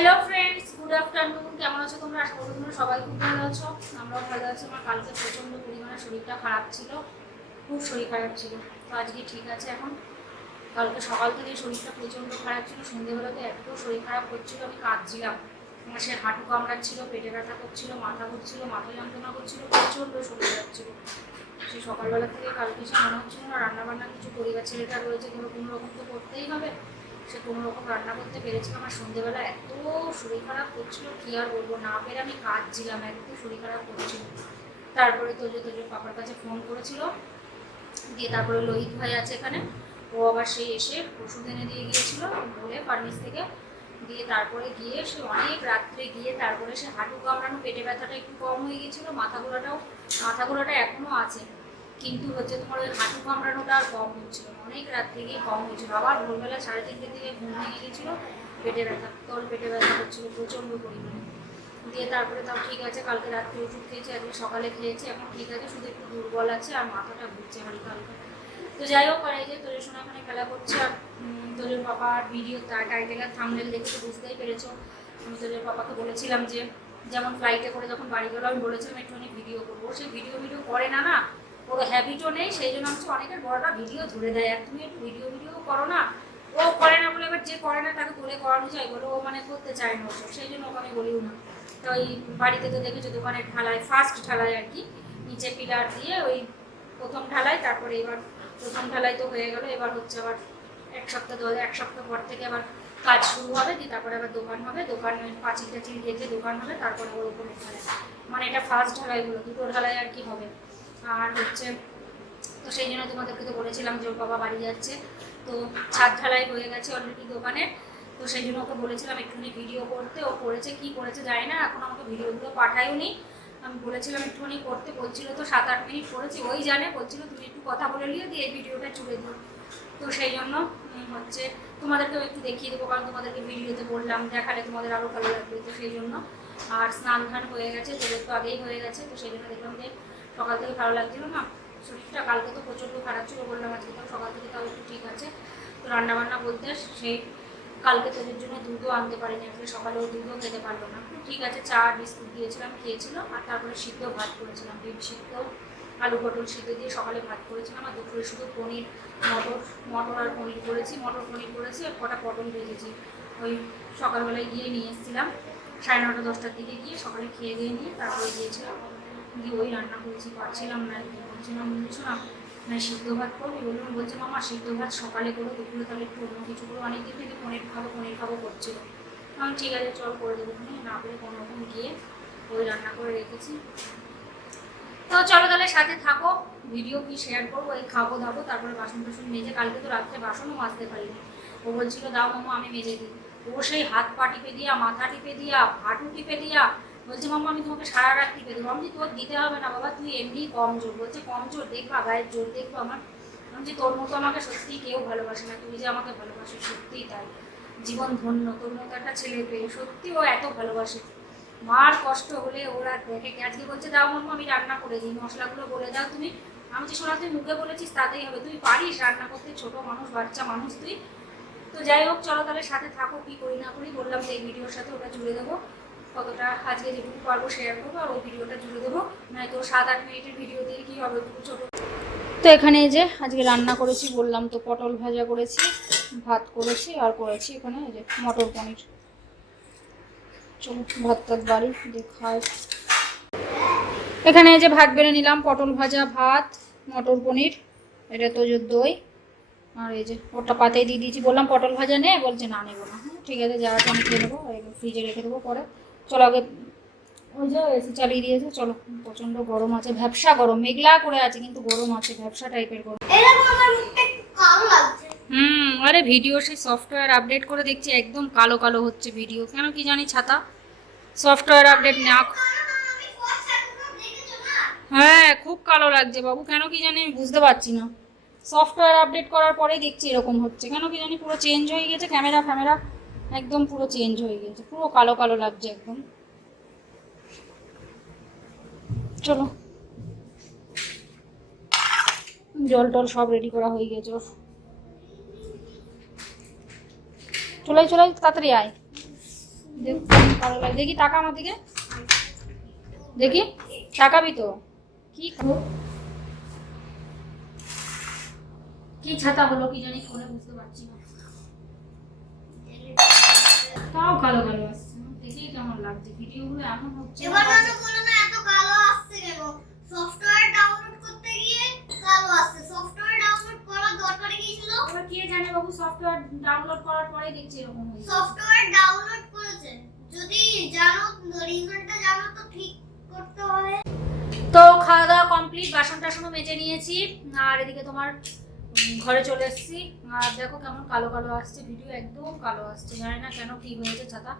Hello friends good afternoon কেমন আছো তোমরা? আশা করি তোমরা সবাই খুব ভালো আছো। আমরাও ভালো আছি। আমার কালকে প্রচণ্ড পরিমাণে শরীরটা খারাপ ছিল। খুব শরীর খারাপ ছিল। তো আজকে ঠিক আছে এখন। কালকে সকাল থেকে শরীরটা প্রচণ্ড খারাপ ছিল। সন্ধেবেলাতে এত শরীর খারাপ করছিল আমি কাঁদছিলাম। আমার সে হাঁটু কামড়াচ্ছিল, পেটে ব্যথা করছিল, মাথা ঘুরছিল, মাথা যন্ত্রণা করছিল, প্রচণ্ড শরীর যাচ্ছিল সেই সকালবেলা থেকে কালকে সে মনে হচ্ছিল না। রান্নাবান্না কিছু পরিবার ছেলেটা রয়েছে, কোনো রকম তো করতেই হবে। সে কোনো রকম রান্না করতে পেরেছিলাম আমার সন্ধ্যেবেলা এত শরীর খারাপ করছিল, কি আর বলব? না পেরে আমি কাঁদছিলাম, এত শরীর খারাপ করছিল। তারপরে তোজো তোজোর পাপার কাছে ফোন করেছিল, দিয়ে তারপরে লোহিত ভাই আছে এখানে, ও আবার সে এসে ওষুধ এনে দিয়ে গিয়েছিল বলে ফার্মেস থেকে। দিয়ে তারপরে গিয়ে সে অনেক রাত্রে গিয়ে তারপরে সে হাঁটু কামড়ানো, পেটে ব্যথাটা একটু কম হয়ে গিয়েছিল, মাথা ঘোরাটাও, মাথা ঘোরাটা এখনও আছে। কিন্তু হচ্ছে তোমার ওই হাঁটু কামড়ানোটা আর কম হচ্ছিল অনেক রাত গিয়ে কম হয়েছিল আবার ভোরবেলা সাড়ে তিনটের দিকে ঘুম ভেঙে গেছিল, পেটে ব্যথা তোর পেটে ব্যথা হচ্ছিল প্রচণ্ড পরিমাণে। দিয়ে তারপরে তাও ঠিক আছে, কালকে রাত্রে ওষুধ খেয়েছে, আজকে সকালে খেয়েছে, এখন ঠিক আছে, শুধু একটু দুর্বল আছে আর মাথাটা ঘুরছে হালকা হালকা। তো যাই হোক, আর এই যে তোদের শোনা এখানে খেলা করছে, আর পাপা আর ভিডিও টাইটেল আর থামনেল দেখে তো বুঝতেই পেরেছ। আমি তোদের পাপাকে বলেছিলাম যে, যেমন ফ্লাইটে করে যখন বাড়ি গেলো, আমি বলেছিলাম একটুখানি ভিডিও করব। সে ভিডিও ভিডিও করে না না ওর হ্যাবিটও নেই, সেই জন্য হচ্ছে অনেকের বড়টা ভিডিও ধরে দেয়। আর তুমি একটু ভিডিও ভিডিও করো না। ও করে না বলে এবার যে করে না তাকে বলে করানো যায় বলে ও মানে করতে চায় না ওসব। সেই জন্য আমি বলিও না। তো ওই বাড়িতে তো দেখেছ দোকানের ঢালাই ফার্স্ট ঢালাই আর কি। নিচে পিলার দিয়ে ওই প্রথম ঢালাই, তারপরে এবার প্রথম ঢালাই তো হয়ে গেল। এবার হচ্ছে আবার এক সপ্তাহ দু এক সপ্তাহ পর থেকে আবার কাজ শুরু হবে, দিয়ে তারপরে আবার দোকান হবে। দোকান পাঁচিল টাচিল গেঁথে দোকান হবে, তারপরে ওর উপরে ঢালাই। মানে এটা ফার্স্ট ঢালাইগুলো, দুটো ঢালাই আর কি হবে। আর হচ্ছে। তো সেই জন্য তোমাদেরকে তো বলেছিলাম যে ওর বাবা বাড়ি যাচ্ছে। তো ছাদ ঢালাই হয়ে গেছে অলরেডি দোকানে। তো সেই জন্য ওকে বলেছিলাম একটুখানি ভিডিও করতে। ও করেছে, কি করেছে জানি না। এখন আমাকে ভিডিওগুলো পাঠায়ও নি আমি বলেছিলাম একটুখানি করতে। বলছিল তো সাত আট মিনিট করেছি। ওই জানে, বলছিল তুমি একটু কথা বলে নিও, দিয়ে এই ভিডিওটা চুড়ে দিও। তো সেই জন্য হচ্ছে তোমাদেরকেও একটু দেখিয়ে দেবো, কারণ তোমাদেরকে ভিডিওতে বললাম, দেখালে তোমাদের আরও ভালো লাগবে। তো সেই জন্য, আর স্নান ধান হয়ে গেছে, তোদের তো আগেই হয়ে গেছে। তো সেই জন্য দেখলাম যে সকাল থেকে ভালো লাগছিল না। শরীরটা কালকে তো প্রচণ্ড খারাপ ছিল বললাম আজকে তো সকাল থেকে তাও একটু ঠিক আছে। তো রান্নাবান্না বলতে সেই কালকে তোদের জন্য দুধও আনতে পারিনি, আজকে সকালেও দুধও খেতে পারল না। ঠিক আছে, চা, বিস্কুট দিয়েছিলাম, খেয়েছিল, আর তারপরে সিদ্ধ ভাত করেছিলাম ডিম সিদ্ধ, আলু পটল সিদ্ধ দিয়ে সকালে ভাত করেছিলাম, আর দুপুরে শুধু পনির, মটর মটর আর পনির করেছি, মটর, পনির করেছি, আর কটা পটল ভেজেছি। ওই সকালবেলায় গিয়ে নিয়ে এসেছিলাম, সাড়ে নটা, দশটার দিকে গিয়ে সকালে খেয়ে দিয়ে নিয়ে তারপরে গিয়েছিলাম। দিয়ে ওই রান্না করেছি পারছিলাম না বলছিলাম বলছো না? না সিদ্ধ ভাত করবি বললাম বলছে মামা সিদ্ধ ভাত সকালে করো দুপুরে তাহলে একটু অন্য কিছু করো। অনেক দিন থেকে পনির খাব পনির খাব করছিল। আমি ঠিক আছে চল করে দেবো। হ্যাঁ, না পেরে কোনো রকম গিয়ে ওই রান্না করে রেখেছি। তো চলো তাহলে সাথে থাকো ভিডিও কি শেয়ার করব? এই খাব দাবো তারপরে বাসন টাসন মেজে কালকে তো রাত্রে বাসনও মাজতে পারিনি। ও বলছিল দাও মামা আমি মেজে দিই। ও সেই হাত পা টিপে দিয়া মাথা টিপে দিয়া হাঁটু টিপে দিয়া বলছে মামা আমি তোমাকে সারা রাত টিপে দেবো আমি তোর দিতে হবে না, বাবা তুই এমনি কমজোর বলছে কমজোর দেখবা, গায়ের জোর দেখব আমার? আমি বলছি, তোর মতো আমাকে সত্যিই কেউ ভালোবাসে না তুই যে আমাকে ভালোবাসে, সত্যিই তাই। জীবন ধন্য, তোর মতো একটা ছেলে পেয়ে সত্যি ও এত ভালোবাসে। মার কষ্ট হলে ওরা দেখে আজকে বলছে, দাও মামা আমি রান্না করে দিই, মশলাগুলো বলে দাও তুমি। আমি যে শোনা তুই মুখে বলেছিস, তাতেই হবে। তুই পারিস রান্না করতে, ছোট মানুষ, বাচ্চা মানুষ তুই? তো যাই হোক, চলো তাহলে সাথে থাকো, কি করি না করি, বললাম যে এই ভিডিওর সাথে ওটা জুড়ে দেবো। কতটা আজকে যেটুকু পারব শেয়ার করব আর ওই ভিডিওটা জুড়ে দেবো। নয়তো সাত আট মিনিটের ভিডিও দিয়ে কি হবে ছোটো। তো এখানে যে আজকে রান্না করেছি, বললাম তো পটল ভাজা করেছি, ভাত করেছি আর করেছি এখানে এই যে মটর পনির। চলো ভাত টাত বাড়ি দিয়ে খাই এখানে যে ভাত বেড়ে নিলাম, পটল ভাজা, ভাত, মটর পনির, এটা তো দই। আর এই যে ওটা পাতায় দিয়ে দিয়েছি, বললাম পটল ভাজা নে, বলছে না নেব না। ঠিক আছে যা আছে আমি খেয়ে নেব ফ্রিজে রেখে দেবো পরে। চলো আগে ওই যে এসি চালিয়ে দিয়েছে চলো। প্রচণ্ড গরম আছে ভ্যাবসা গরম মেঘলা করে আছে কিন্তু গরম আছে ভ্যাবসা টাইপের গরম। হুম আরে ভিডিও সেই সফটওয়্যার আপডেট করে দেখছি একদম কালো কালো হচ্ছে ভিডিও কেন কি জানি ছাতা? সফটওয়্যার আপডেট না হ্যাঁ খুব কালো লাগছে বাবু কেন কি জানি আমি বুঝতে পারছি না। সফটওয়্যার আপডেট করার পরেই দেখছি এরকম হচ্ছে কেন কি জানি পুরো চেঞ্জ হয়ে গেছে ক্যামেরা ফ্যামেরা একদম পুরো চেঞ্জ হয়ে গেছে, পুরো কালো কালো লাগছে একদম। চলো। জল টল সব রেডি করা হয়ে গেছে চলাই চলাই, তাড়াতাড়ি আয়। দেখি টাকা আমার দিকে। দেখি, তাকাবি তো। কি কি ছাতা হলো কি জানি, ফোনে বুঝতে পারছি না। তাও কালো কালো আসছে। দেখি কেমন লাগছে। ভিডিওগুলো এমন হচ্ছে। এবার করো না এত কালো আসছে কেন? সফটওয়্যার ডাউনলোড করতে গিয়ে কালো আসছে। সফটওয়্যার ডাউনলোড করার দরকার কি ছিল? কে জানে বাবু সফটওয়্যার ডাউনলোড করার পরে দেখছি এরকম হয়েছে সফটওয়্যার ডাউনলোড করেছে। যদি জানো রিজনটা জানো তো ঠিক করতে হবে। তো খাওয়া দাওয়া কমপ্লিট বাসন টাসনও মেজে নিয়েছি। আর এদিকে তোমার ঘরে চলে এসেছি। আর দেখো কেমন কালো কালো আসছে ভিডিও একদম কালো আসছে। জানি না কেন কি হয়েছে ছাতা।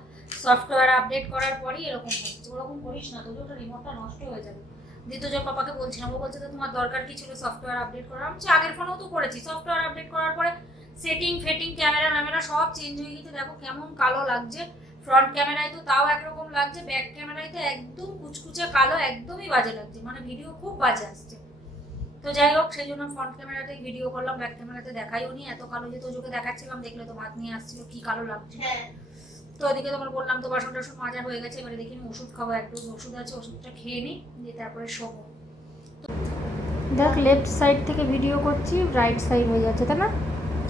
সফটওয়্যার আপডেট করার পরই এরকম হচ্ছে। ওরকম করিস না, তোদের ওটা রিমোটটা নষ্ট হয়ে যাবে। দ্বিতীয় যে পাপাকে বলছিলাম, ও বলছে যে তোমার দরকার কি ছিল সফটওয়্যার আপডেট করার? আমি আগের ফোনেও তো করেছি। সফটওয়্যার আপডেট করার পরে সেটিং ফেটিং ক্যামেরা ম্যামেরা সব চেঞ্জ হয়ে গেছে দেখো কেমন কালো লাগছে। ফ্রন্ট ক্যামেরায় তো তাও একরকম লাগছে ব্যাক ক্যামেরায় তো একদম কুচকুচে কালো, একদমই বাজে লাগছে। মানে ভিডিও খুব বাজে আসছে। তো যাই হোক সেই জন্য ফ্রন্ট ক্যামেরাতেই ভিডিও করলাম ব্যাক ক্যামেরাতে দেখাইও নি। এত কালো যে তোজোকে দেখাচ্ছিলাম দেখলে তো ভাত নিয়ে আসছিল কি কালো লাগছে। হ্যাঁ। তো ওদিকে তোমার বললাম তো বাসন টাসন মাজা হয়ে গেছে এবারে দেখি আমি ওষুধ খাব একটু ওষুধ আছে ওষুধটা খেয়ে নিই দিয়ে তারপরে শোবো। দেখ লেফট সাইড থেকে ভিডিও করছি রাইট সাইড হয়ে যাচ্ছে তাই না?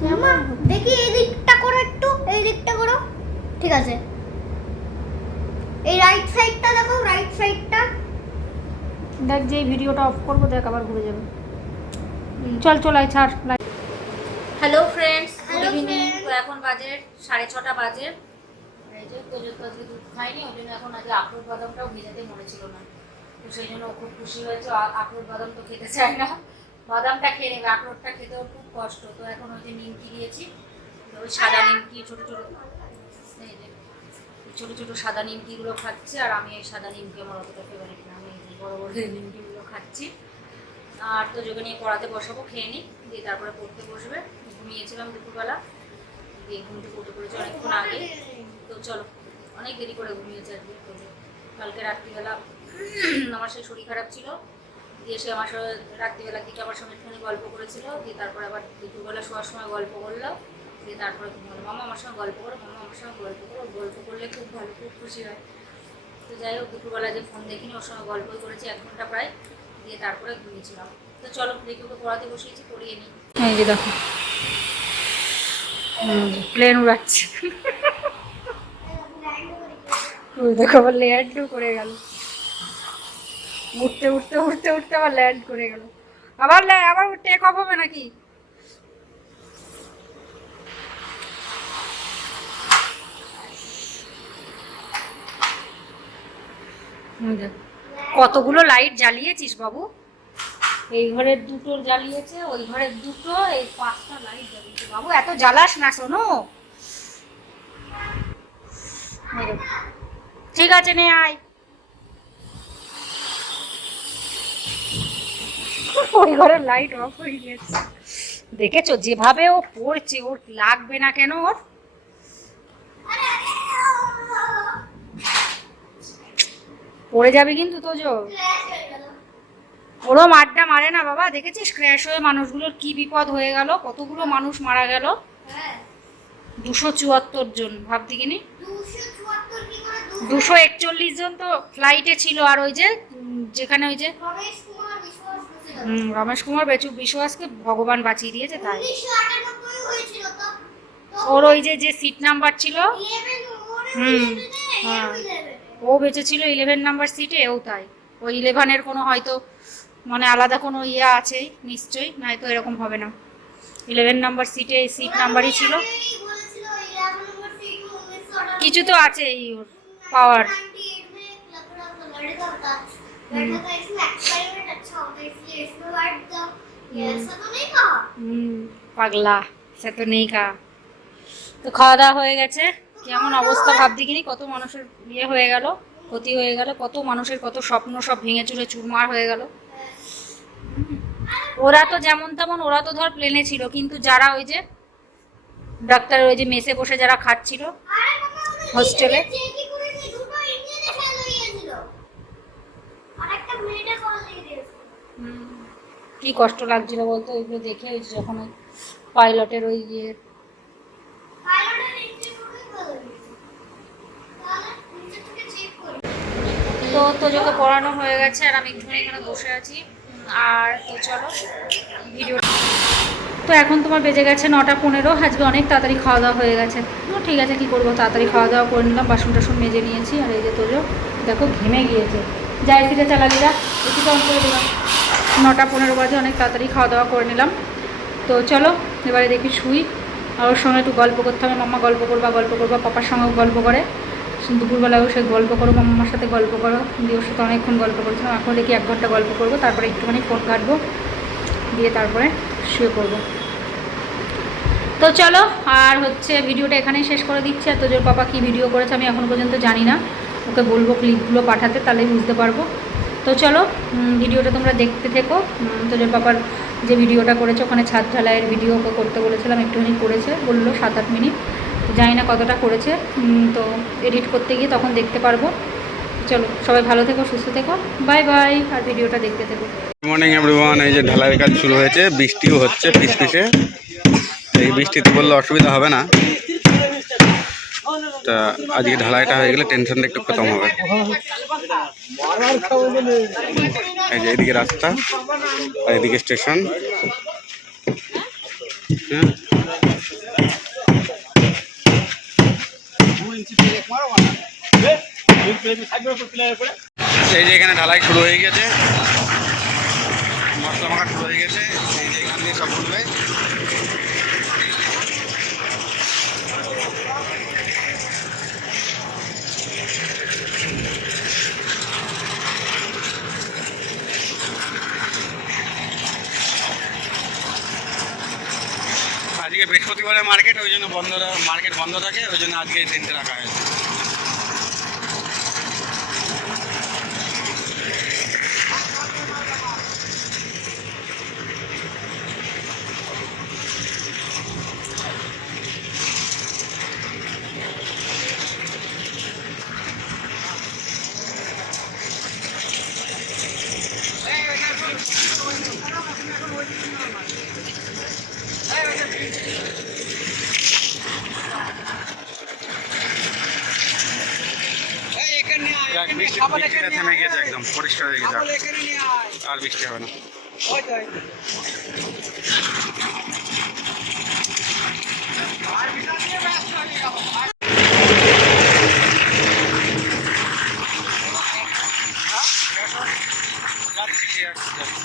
মামা দেখি এই দিকটা করো একটু এই দিকটা করো। ঠিক আছে। এই রাইট সাইডটা দেখো রাইট সাইডটা দেখ যে ভিডিওটা অফ করব দেখ আবার ঘুরে যাবে। চল চল আয় ছাড় হ্যালো ফ্রেন্ডস গুড ইভিনিং তো এখন বাজে সাড়ে ছটা বাজে। এই যে প্রযোজ্য আজকে দুধ খাইনি ওই জন্য এখন আজকে আখরোট বাদামটাও ভেজাতে মনে ছিল না। তো সেই জন্য খুব খুশি হয়েছে আখরোট বাদাম তো খেতে চায় না। বাদামটা খেয়ে নেবে আখরোটটা খেতে ওর খুব কষ্ট। তো এখন ওই যে নিমকি দিয়েছি ওই সাদা নিমকি ছোটো ছোটো এই যে ছোটো ছোটো সাদা নিমকিগুলো খাচ্ছে আর আমি এই সাদা নিমকি আমার অতটা ফেভারিট না আমি বড় বড় নিমকিগুলো খাচ্ছি। আর তো যোগে নিয়ে পড়াতে বসাবো, খেয়ে নিই, দিয়ে তারপরে পড়তে বসবে। ঘুমিয়েছিলাম দুপুরবেলা, দিয়ে ঘুম থেকে উঠে পড়েছি অনেকক্ষণ আগে। তো চলো, অনেক দেরি করে ঘুমিয়েছে আজকে কালকে রাত্রিবেলা আমার সেই শরীর খারাপ ছিল, দিয়ে সে আমার সঙ্গে রাত্রিবেলার দিকে আমার সঙ্গে একটুখানি গল্প করেছিল, দিয়ে তারপরে আবার দুপুরবেলা শোয়ার সময় গল্প করল, দিয়ে তারপরে ঘুমালো। মামা আমার সঙ্গে গল্প করো, মামা আমার সঙ্গে গল্প করো, গল্প করলে খুব ভালো, খুব খুশি হয়। তো যাই হোক, দুপুরবেলা যে ফোন দেখিনি, ওর সঙ্গে গল্পই করেছি এক ঘণ্টা প্রায়। দিয়ে তারপরে ঘুমিয়েছিলাম। তো চলো ওকে পড়াতে বসিয়েছি, পড়িয়ে নিই। এই যে দেখো। প্লেন উড়াচ্ছে। দেখো, আবার ল্যান্ডও করে গেল। উঠতে উঠতে উঠতে উঠতে আবার ল্যান্ড করে গেল। আবার আবার টেক অফ হবে নাকি। কতগুলো লাইট জ্বালিয়েছিস বাবু? এই ঘরের দুটো জ্বালিয়েছে ওই ঘরের দুটো এই পাঁচটা লাইট জ্বালিয়েছে। বাবু এত জ্বালাস না শোনো। ঠিক আছে নে আয়। ওই ঘরের লাইট অফ হয়ে গেছে। দেখেছ? যেভাবে ও পড়ছে ওর লাগবে না কেন ওর? পড়ে যাবে কিন্তু তোজো ওরম আড্ডা মারে না বাবা দেখেছিস ক্র্যাশ হয়ে মানুষগুলোর কি বিপদ হয়ে গেল? কতগুলো মানুষ মারা গেল? দুশো চুয়াত্তর জন ভাবতে কিনি? দুশো একচল্লিশ জন তো ফ্লাইটে ছিল আর ওই যে যেখানে ওই যে রমেশ কুমার বেচু বিশ্বাসকে ভগবান বাঁচিয়ে দিয়েছে তাই। ওর ওই যে যে সিট নাম্বার ছিল হুম, হ্যাঁ। ও বেঁচেছিল ইলেভেন নাম্বার সিটে ও তাই। ওই ইলেভেনের কোনো হয়তো মানে আলাদা কোনো ইয়ে আছে নিশ্চয়ই নয়তো এরকম হবে না। ইলেভেন নাম্বার সিটে এই সিট নাম্বারই ছিল। কিছু তো আছে এই ওর পাওয়ার পাগলা সে তো নেই কা। তো খাওয়া দাওয়া হয়ে গেছে। কেমন অবস্থা ভাবতে কিনি কত মানুষের ইয়ে হয়ে গেল, ক্ষতি হয়ে গেল, কত মানুষের কত স্বপ্ন সব ভেঙে চুরে চুরমার হয়ে গেল ওরা তো যেমন তেমন, ওরা তো ধর প্লেনে ছিল, কিন্তু যারা ওই যে ডাক্তার ওই যে মেসে বসে যারা খাচ্ছিল হোস্টেলে? কি কষ্ট লাগছিল বলতো ওইগুলো দেখে ওই যখন ওই পাইলটের ওই ইয়ে পাইলটের ইঞ্জিন খুবই ভালো হয়েছে তাহলে তোজোকে পড়ানো হয়ে গেছে আর আমি একটুখানি এখানে বসে আছি। আর তো চলো ভিডিও তো এখন তোমার বেজে গেছে নটা পনেরো, আজকে অনেক তাড়াতাড়ি খাওয়া দাওয়া হয়ে গেছে। ঠিক আছে, কী করব? তাড়াতাড়ি খাওয়া দাওয়া করে নিলাম, বাসন টাসন মেজে নিয়েছি। আর এই যে তোজো, দেখো ঘেমে গিয়েছে। যাই এসিটা চালালি যা এসিটা অন করে দিলাম। নটা পনেরো বাজে, অনেক তাড়াতাড়ি খাওয়া দাওয়া করে নিলাম। তো চলো, এবারে দেখি শুই। আর ওর সঙ্গে একটু গল্প করতে হবে, মাম্মা গল্প করবা গল্প করবা, পাপার সঙ্গেও গল্প করে। দুপুরবেলাও সে গল্প করো, মাম্মার সাথে গল্প করো, দিয়ে ওর সাথে অনেকক্ষণ গল্প করেছিলাম এখন দেখি এক ঘণ্টা গল্প করব, তারপরে একটুখানি ফোন ঘাটবো, দিয়ে তারপরে শুয়ে পড়ব। তো চলো, আর হচ্ছে ভিডিওটা এখানেই শেষ করে দিচ্ছি। আর তোজোর পাপা কী ভিডিও করেছে আমি এখনও পর্যন্ত জানি না। ওকে বলব ক্লিপগুলো পাঠাতে, তাহলেই বুঝতে পারব। তো চলো ভিডিওটা তোমরা দেখতে থেকো। তোজোর পাপার যে ভিডিওটা করেছে, ওখানে ছাদ ঢালাইয়ের ভিডিও করতে বলেছিলাম, একটুখানি করেছে, বলল সাত আট মিনিট। জানি না কতটা করেছে তো এডিট করতে গিয়ে তখন দেখতে পারব। চলো, সবাই ভালো থেকো, সুস্থ থেকো। বাই বাই আর ভিডিওটা দেখতে থেকো। মর্নিং এভরিওয়ান এই যে ঢালাইয়ের কাজ শুরু হয়েছে, বৃষ্টিও হচ্ছে পিসে এই বৃষ্টিতে বললে অসুবিধা হবে না। তা আজকে ঢালাইটা হয়ে গেলে টেনশনটা একটু খতম হবে। এই যে এদিকে রাস্তা, আর এদিকে স্টেশন হ্যাঁ? এই যে এখানে ঢালাই শুরু হয়ে গেছে। মশলা মাখা শুরু হয়ে গেছে। এই যে এখান দিয়ে সব উঠবে বৃহস্পতিবারের মার্কেট ওই জন্য বন্ধ মার্কেট বন্ধ থাকে, ওই জন্য আজকে এই ট্রেনটা রাখা হয়েছে যাক, বৃষ্টি বৃষ্টিটা থেমে গেছে একদম পরিষ্কার হয়ে গেছে। আর বৃষ্টি হবে না। যাচ্ছি, ঠিক আছে, যাচ্ছি।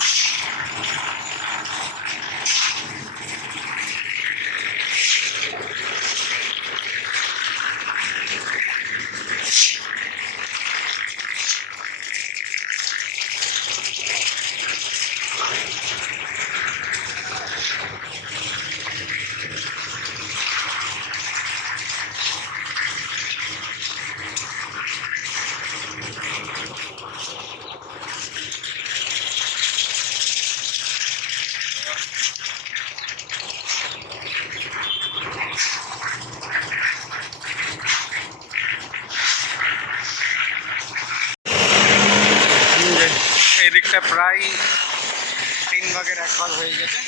এই যে এই দিকটা প্রায় তিন ভাগের এক ভাগ হয়ে গেছে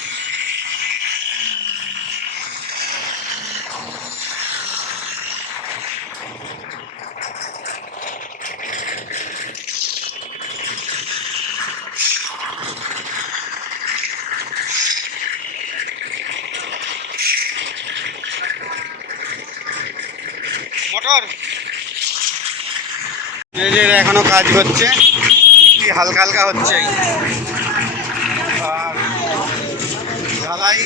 যে এখনও কাজ করছে বৃষ্টি হালকা হালকা হচ্ছে? আর ঢালাই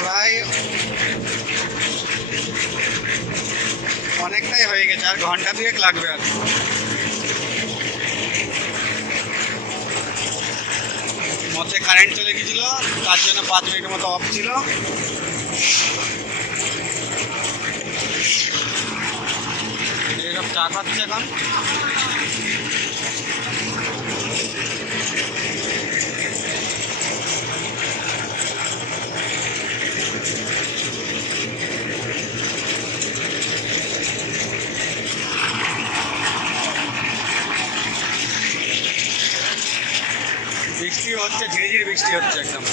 প্রায় অনেকটাই হয়ে গেছে, আর ঘণ্টা দুয়েক লাগবে আর। মধ্যে কারেন্ট চলে গেছিল, তার জন্য পাঁচ মিনিটের মতো অফ ছিল। এইসব চা খাচ্ছে এখন। বৃষ্টি হচ্ছে ধীরে ধীরে বৃষ্টি হচ্ছে একদম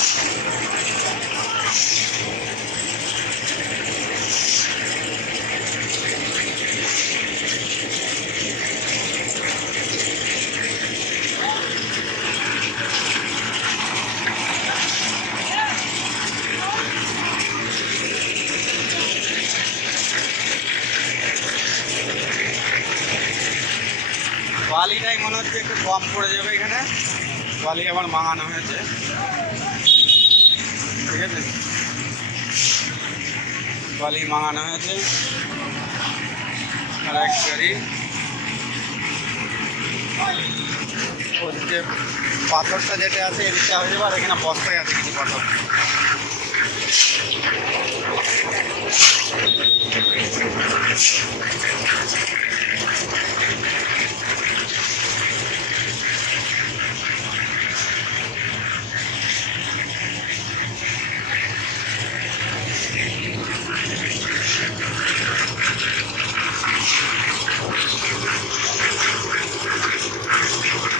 বালিটাই মনে হচ্ছে একটু কম পড়ে যাবে এখানে। বালি আবার মাঙানো হয়েছে। ঠিক আছে? বালি মাঙানো হয়েছে। আর এক গাড়ি। ওর যে পাথরটা যেটা আছে, এদিকটা হয়ে যাবে, আর এখানে বস্তায় আছে কিছু পাথর। যে Thank you.